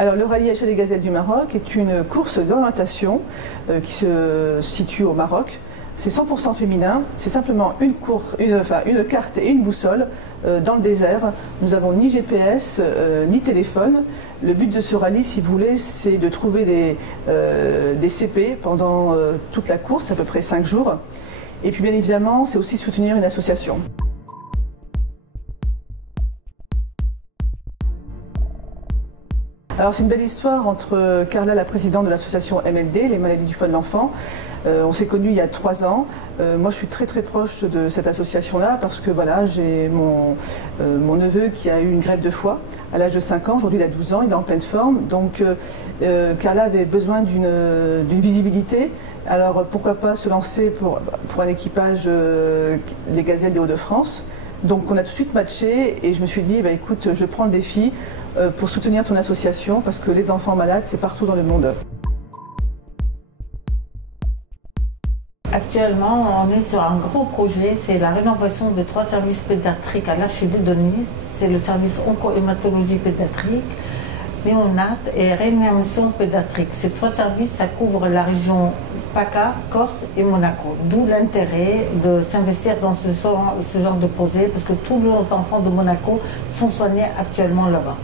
Alors le rallye Échelle des Gazelles du Maroc est une course d'orientation qui se situe au Maroc. C'est 100% féminin, c'est simplement une carte et une boussole dans le désert. Nous n'avons ni GPS, ni téléphone. Le but de ce rallye, si vous voulez, c'est de trouver des CP pendant toute la course, à peu près 5 jours. Et puis bien évidemment, c'est aussi soutenir une association. Alors c'est une belle histoire entre Carla, la présidente de l'association MLD, les maladies du foie de l'enfant. On s'est connus il y a 3 ans. Moi je suis très proche de cette association-là parce que voilà, j'ai mon neveu qui a eu une greffe de foie à l'âge de 5 ans, aujourd'hui il a 12 ans, il est en pleine forme. Donc Carla avait besoin d'une visibilité. Alors pourquoi pas se lancer pour un équipage les Gazelles des Hauts-de-France. Donc on a tout de suite matché et je me suis dit, bah, écoute, je prends le défi pour soutenir ton association parce que les enfants malades, c'est partout dans le monde. Actuellement, on est sur un gros projet, c'est la rénovation de 3 services pédiatriques à l'HD de Nice. C'est le service onco-hématologie pédiatrique, néonat et réanimation pédiatrique. Ces 3 services, ça couvre la région PACA, Corse et Monaco. D'où l'intérêt de s'investir dans ce genre de projet, parce que tous nos enfants de Monaco sont soignés actuellement là-bas.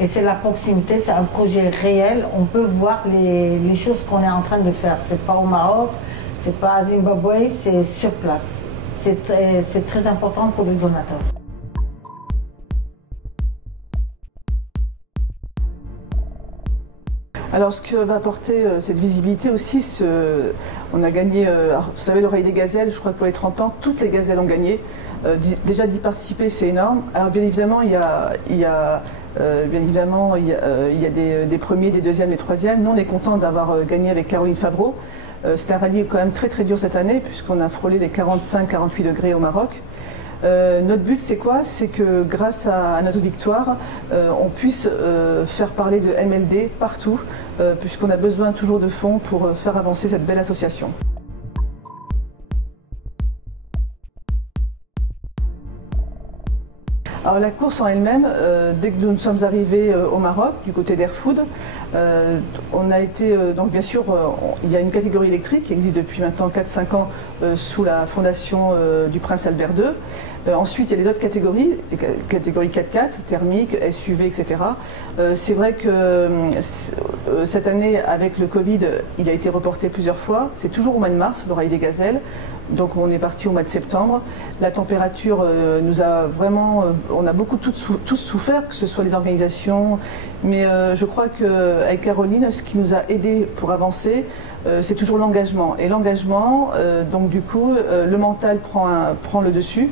Et c'est la proximité, c'est un projet réel. On peut voir les choses qu'on est en train de faire. C'est pas au Maroc, c'est pas à Zimbabwe, c'est sur place. C'est très important pour les donateurs. Alors ce que va apporter cette visibilité aussi, on a gagné, vous savez le rallye des gazelles, je crois que pour les 30 ans, toutes les gazelles ont gagné. Déjà d'y participer, c'est énorme. Alors bien évidemment, il y a des premiers, des deuxièmes, des troisièmes. Nous on est content d'avoir gagné avec Caroline Favreau. C'est un rallye quand même très dur cette année puisqu'on a frôlé les 45-48 degrés au Maroc. Notre but c'est quoi? C'est que grâce à notre victoire, on puisse faire parler de MLD partout puisqu'on a besoin toujours de fonds pour faire avancer cette belle association. Alors la course en elle-même, dès que nous sommes arrivés au Maroc, du côté d'Airfood, on a été, donc bien sûr, il y a une catégorie électrique qui existe depuis maintenant 4-5 ans sous la fondation du prince Albert II. Ensuite, il y a les autres catégories, les catégories 4x4, thermique, SUV, etc. C'est vrai que cette année, avec le Covid, il a été reporté plusieurs fois. C'est toujours au mois de mars, le rallye des gazelles. Donc on est parti au mois de septembre. La température nous a vraiment... on a beaucoup tous souffert, que ce soit les organisations. Mais je crois qu'avec Caroline, ce qui nous a aidé pour avancer, c'est toujours l'engagement. Et l'engagement, donc du coup, le mental prend le dessus.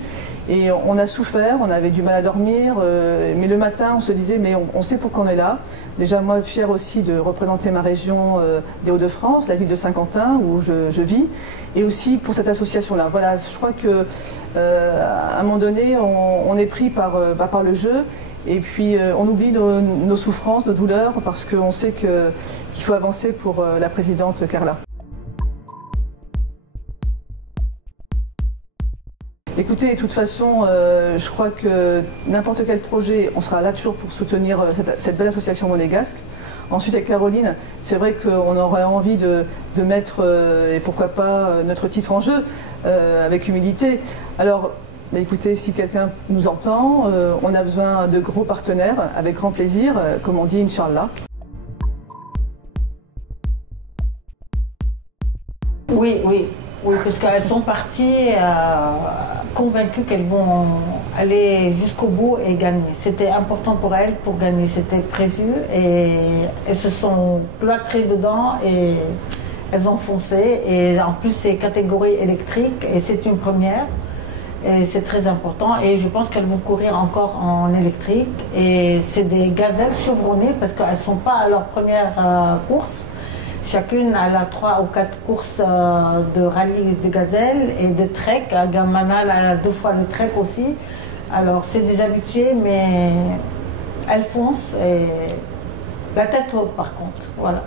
Et on a souffert, on avait du mal à dormir, mais le matin on se disait mais on sait pourquoi on est là. Déjà moi fière aussi de représenter ma région des Hauts-de-France, la ville de Saint-Quentin où je vis, et aussi pour cette association-là. Voilà, je crois qu'à un moment donné on est pris par le jeu et puis on oublie nos souffrances, nos douleurs parce qu'on sait qu'il faut avancer pour la présidente Carla. Écoutez, de toute façon, je crois que n'importe quel projet, on sera là toujours pour soutenir cette belle association monégasque. Ensuite, avec Caroline, c'est vrai qu'on aurait envie de mettre, et pourquoi pas, notre titre en jeu, avec humilité. Alors, écoutez, si quelqu'un nous entend, on a besoin de gros partenaires, avec grand plaisir, comme on dit, Inch'Allah. Oui, parce qu'elles sont parties convaincues qu'elles vont aller jusqu'au bout et gagner. C'était important pour elles pour gagner, c'était prévu et elles se sont cloîtrées dedans et elles ont foncé. Et en plus c'est catégorie électrique et c'est une première et c'est très important et je pense qu'elles vont courir encore en électrique et c'est des gazelles chevronnées parce qu'elles ne sont pas à leur première course. Chacune a 3 ou 4 courses de rallye de gazelle et de trek. Gamana a 2 fois le trek aussi. Alors c'est des habitués, mais elles foncent et la tête haute par contre. Voilà.